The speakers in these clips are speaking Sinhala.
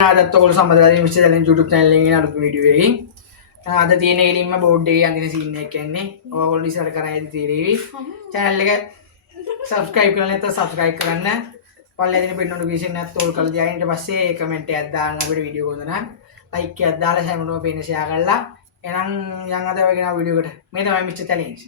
අදත් ඔයගොල්ලෝ සම්බන්ධ වෙලා මිස්ටර් චැලෙන්ජ් YouTube channel එකේ අලුත් වීඩියෝ එකකින් අද තියෙන එළින්ම බෝඩ් එකේ අඳින සීන් එක කියන්නේ ඔයගොල්ලෝ ඉස්සර කරා ඇති තීරේවි channel එක subscribe කරලා නැත්නම් subscribe කරන්න පල්ලේ දෙන පින් notification එකත් ඕල් කරලා තියාගෙන ඊට පස්සේ comment එකක් දාන්න අපිට වීඩියෝ එක හොඳ නම් like එකක් දාලා හැමෝටම පේන share කරලා එහෙනම් යන් අද වගේ නා වීඩියෝ එකට මේ තමයි මිස්ටර් චැලෙන්ජ්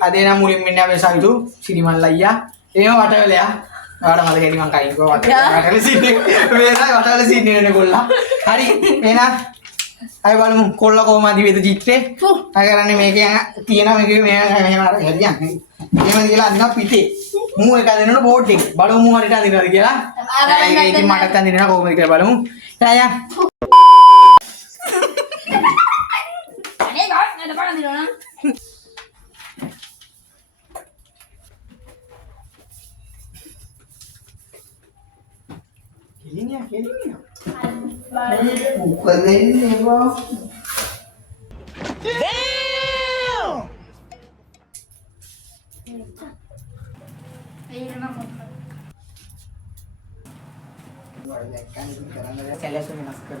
අදේ නම් මුලින්ම ඉන්නේ අපේ සවිතු සිරිමල් අයියා එහෙම වටවලයා ඔයාලට මතක ඇති මං කයින් ගෝ වටවල සීන් එක මේ තමයි වටවල සීන් එකනේ කොල්ලා හරි එහෙනම් අය බලමු කොල්ලා කොහමද වේද චිත්‍රේ අය කරන්නේ මේකේ තියෙනවා මේකේ මෙහෙම අර හරියන්නේ එහෙම කියලා අදිනවා පිටේ මූ එක දෙනවනේ බෝඩ් එක බලමු මූ හරියට අදිනවද කියලා ඒක ඉතින් මටත් අදිනවා කොහොමද කියලා බලමු අයියා අනේ ගාන නේද බලන්න දිනවනම් Kelinya. Bukan ini, Bang. Damn! Ayo nama. Banyak kan sekarang ada saya lihat sini masker.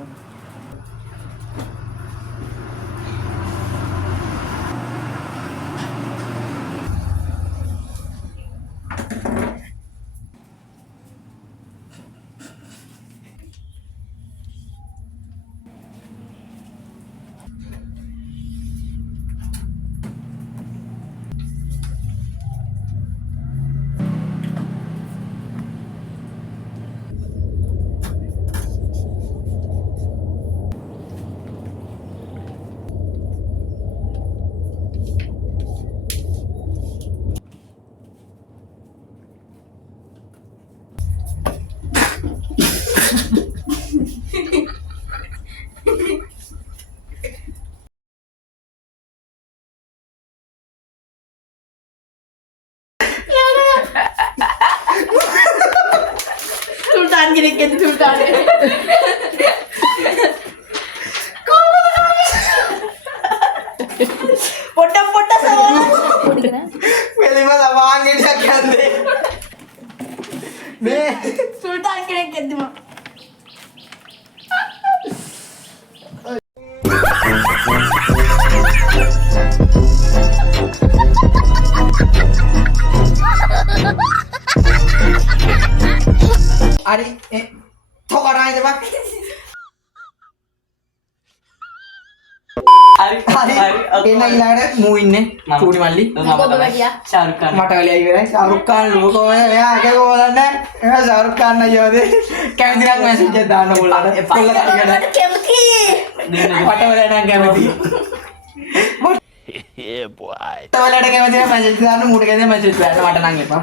Sultan gini Sultan. Potta sama. Pilih mana wangi dia kan deh. Deh. Sultan gini mah. Ari, thokarang itu pak. Ari, ini ilara muinnya, curi mali. Apa bahagia? Shahrukh Khan. Mata kali aja, Shahrukh Khan lu kau ya, kayak kau bilang deh, Shahrukh Khan aja deh. Kayak tidak message dah no bola, bola tak ada. Kemki. Mata kali ada kemati. Yeah, boy. Mata kali ada kemati message dah no, muda kali message dah, mata nangis pak.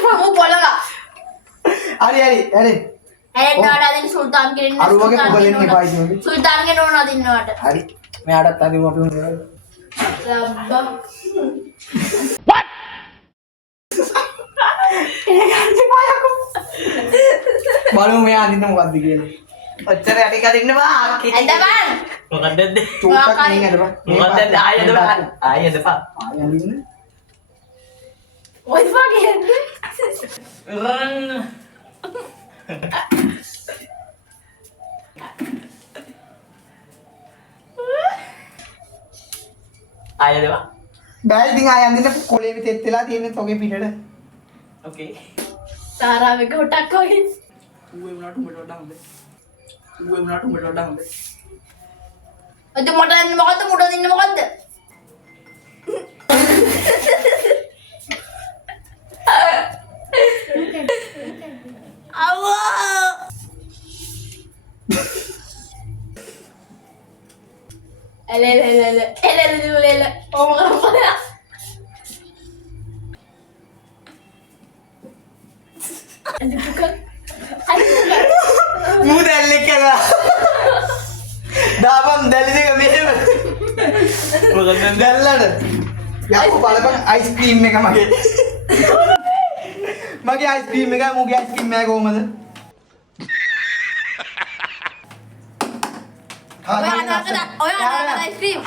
Kamu bola nggak? Ari. Nada din Sultan gini. Aru wage pugalin ni pai ni. Sultan gini nona din nada. Ari, मैं आड़ा तादी वो अपने उन्हें Rabba. मालूम मैं आदि ना मुकाद दिखे अच्छा रे आदि का दिन ना Ada bang. Maganda din. चोटा नहीं है दबा Maganda din. Ayaw na ba? Ayaw na pa. आया नहीं ना What the fuck is Ayaw na ba? बैल दिन आया दिन ना कोले भी तेरे तिला तीन तो के period Okay. Tara me gota koi. उए बना टमाटर डाल दे Itu modal din magad. Awa. Ele. Oh, mga මූ දැල්ලෙක් කියලා දාපම් දැලිදක මෙහෙම මොකද දැල්ලට යකෝ බලපන් අයිස්ක්‍රීම් එක මගේ මගේ අයිස්ක්‍රීම් එක මුගේ අයිස්ක්‍රීම් එක කොහමද ඔය අනාගත අයිස්ක්‍රීම්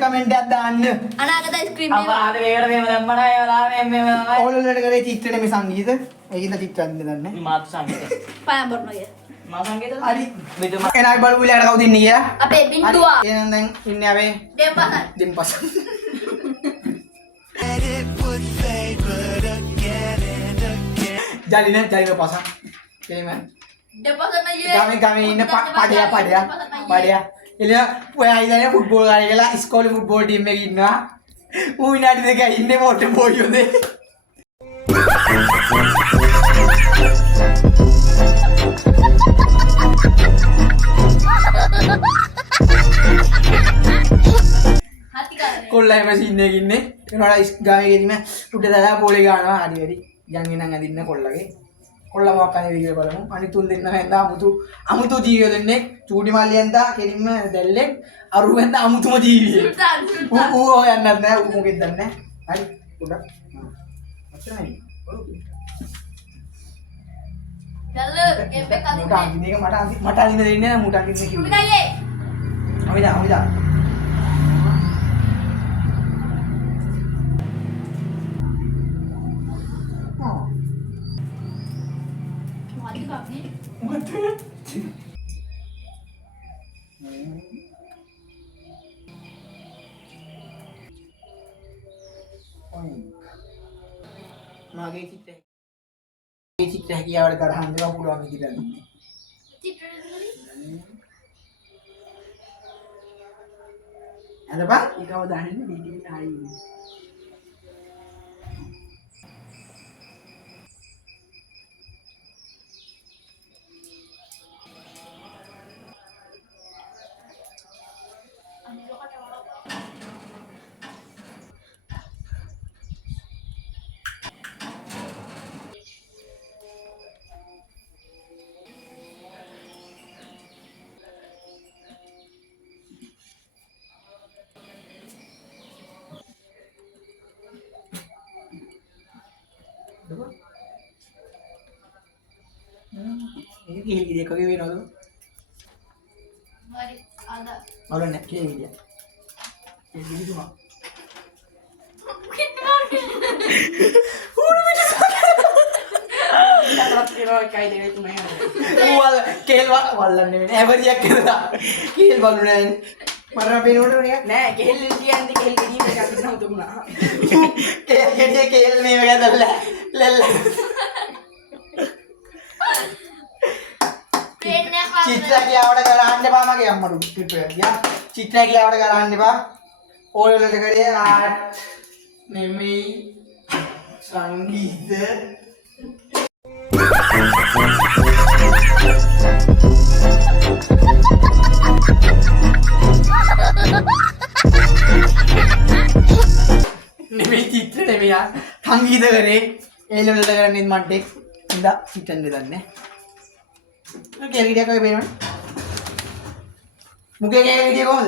කමෙන්ට් එකක් දාන්න අනාගත අයිස්ක්‍රීම් අපරාධ වේකට මෙහෙම දැම්මනා ඒවලා මෙහෙම ඕලොල්ලට කරේ චිත්‍රනේ මේ සංගීත ඒකින්ද චිත්‍රයක් දෙන්නේ මාත් සංගීත පයම් බොන්නෝය මා සංගීත හරි මෙතන එනයි බලමු ඊළඟට කවුද ඉන්නේ කියලා අපේ බින්දුවා එහෙනම් දැන් ඉන්නේ අපි දෙපසන් දෙම්පස් ජලින පසන් එහෙම දෙපසන් අයියේ ගමේ ඉන්න පඩියා එළ ඔයා ඉඳලා ෆුට්බෝල් ගාලා කියලා ඉස්කෝලේ ෆුට්බෝල් ටීම් එකේ ඉන්නවා ඌ විනාඩි දෙකක් ඉන්නේ මොට බෝයියෝද කොල්ලයි මැෂින් එකේ ඉන්නේ එනවාලා ගාමේ ගෙදීම උඩ දාලා බෝලේ ගන්නවා හරි හරි යන් එනන් අදින්න කොල්ලගේ කොල්ලා මොකක් කරන්නේ කියලා බලමු අනිත් තුන් දෙන්න හැන්දා අමුතු ජීවිය දෙන්නේ චූටි මල්ලියෙන්දා කෙලින්ම දැල්ලේ අරුවෙන්ද අමුතුම ජීවිය ඌ යන්නත් නෑ ඌ මොකෙද දන්නේ හරි උඩ ඔච්චරයි දැල්ල එම්බේ මට අඳින්න එක මට අඳින්න දෙන්නේ නැහැ මට අඳින්න කිව්වා උඩගයියේ අමිදා මොකද කප්නේ මගේ චිත්‍ර හැකියාවට තරහන් දෙනවා පුළුවන් කියලා දුන්නේ. අදපන් ඊකව දාන්නේ වීඩියෝ එක ආයි. ini dia kau gini lalu Mari ada malu nak kiri dia gini cuma wallan nih ever dia kira kil balu nih marah pinu nih නෑ කෙහෙල් ඉන්දියන් දී කෙහෙල් ගෙඩිය එකක් ඉන්නව තුමුණා kil nih mereka lel plane එක චිත්‍ර කියාවට කරන්න එපා මගේ අම්මට ටිප් එක ගියා චිත්‍ර කියාවට කරන්න එපා ඕලෙලට කරේ ආට් නෙමෙයි සංගීත නෙමෙයි චිත්‍ර නෙමෙයි සංගීත කරේ ඒලෙලට කරන්නේ මන්ට ඉඳා හිටන්න දන්නේ क्या वीडियो का बेन मुझे क्या वीडियो कौन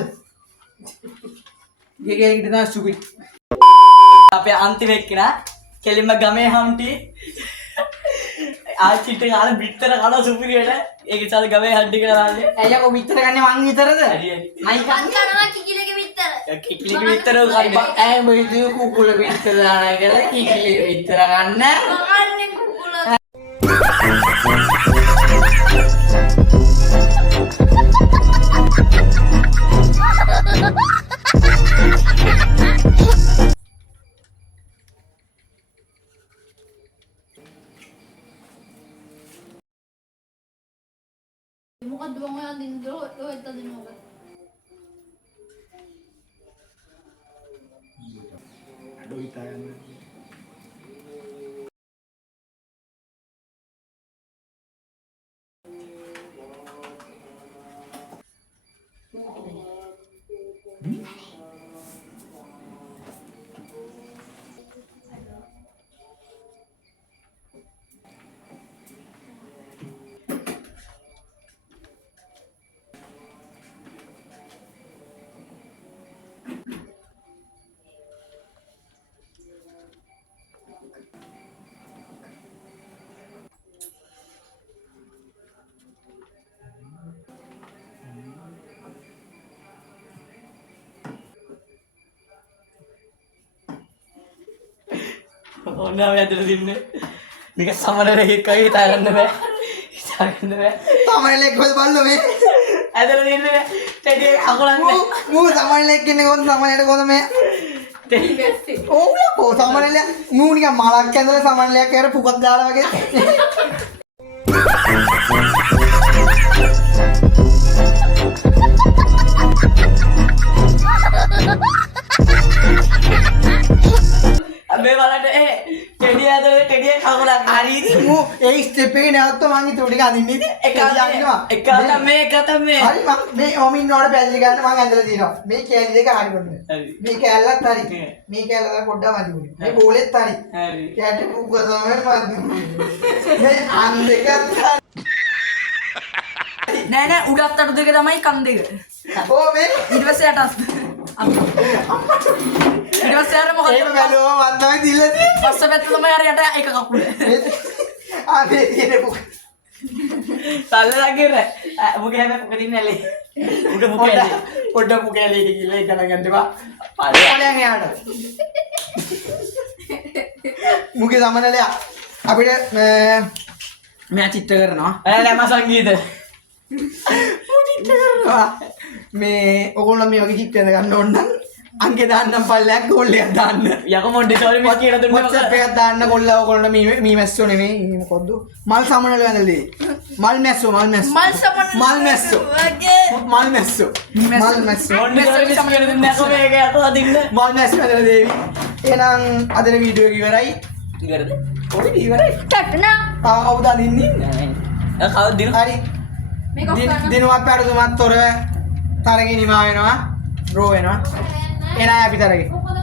ये कितना स्टूपिड අපේ අන්තිම එක්කෙනා කෙලින්ම ගමේ හම්ටි ආච්චිට කාලා බිත්තර කන සුපිරියට ඒක ඉස්සල් ගමේ හම්ටි කියලා දාන්නේ ऐसा को भीतर करने मांग भीतर है හරි හරි नहीं කන් කරනවා කිකිලගේ විතර කිකිලික බිත්තර කන්නේ ऐ बोलती हूँ कुकुल भीतर आना कर कि भीतर करना මකන්නේ කුකුල මොකක්ද බං ඔයා දින ඔය තදින මොකක්ද aduh itaran ඕන්නාව ඇතුළ දින්නේ නික සමනල හිකයි හිතාගන්න බෑ හිතාගන්න බෑ සමනලෙක් කොහෙද බල්ලෝ මේ ඇතුළ දින්න ටෙඩිය අකුලන්නේ මූ සමනලෙක් ඉන්නේ කොහොමද සමනලට කොහොමද මේ ඕ යකෝ සමනලය මූ නිකන් මලක් ඇඳලා සමනලයක් ඇර පුකක් දාලා වගේ මේ බලන්න ටෙඩිය ඇතුළ ටෙඩිය කකුලක් හරි ඉතින් මූ ඒ ස්ටෙප් එකේ නැවත්ත මං ඊට ටික අදින්නේ ඉතින් එක තමයි හරි මම මේ ඔමින් නෝඩ පැල්ලි ගන්න මං ඇඳලා තියෙනවා මේ කෑලි දෙක හරි කොන්නේ හරි. මේ කෑල්ලත් හරි මේ කෑල්ල පොඩ්ඩක් මදි උනේ මේ බෝලෙත් හරි හරි කැට පුක තමයි මදි මේ අන් දෙකත් නෑ නෑ උඩත් අඩු දෙක තමයි කන් දෙක. ඕ මේ ඊට පස්සේ යටත්. ඊට පස්සේ අර මොකද? ඒක බැලුවම මන් තමයි දිල්ලේ පස්ස පැත්ත තමයි අර යට එක කකුල. ආ මේ තියෙන පුක තල්ලලගිර මුගේ හැම පුකදින් නැලේ මුගේ මුකේ පොඩ්ඩක් පුකේලි කියලා ඒක ගන්න එපා පල්ලෙ පලයන් එයාට මුගේ සමනලයා අපිට මෙයා චිත්‍ර කරනවා නැම සංගීත මේ ඔගොල්ලෝ මේ වගේ චිත්‍රයක් ගන්න ඕන නම් අංකේ දාන්නම් පල්ලයක් ගෝල්ලයක් දාන්න යක මොන්ඩිසෝරි මිස් කියලා දුන්නා WhatsApp එකක් දාන්න කොල්ලා ඔයගොල්ලෝ මේ මැස්සෝ නෙමෙයි මොකද්ද මල් සමනල වැඳලා මල් මැස්සෝ මල් සමනල මල් මැස්සෝ වගේ. මල් මැස්සෝ මල් මැස්සෝ මොන්ඩිසෝරි මිස් කියලා දුන්නා කො මේක යට අදින්න මල් මැස්සෝ වැඳලා දේවි එහෙනම් අදේ වීඩියෝ එක ඉවරයි ඉවරද ඔය ඉවරයි ටට්නා. කවුද අදින්නේ කවුද දින මේක ඔෆ් කරන්න. දිනුවක් පැඩුතුමත් තොර තරගෙනිමා වෙනවා රෝ වෙනවා එනයි අපි තරගෙ මොකද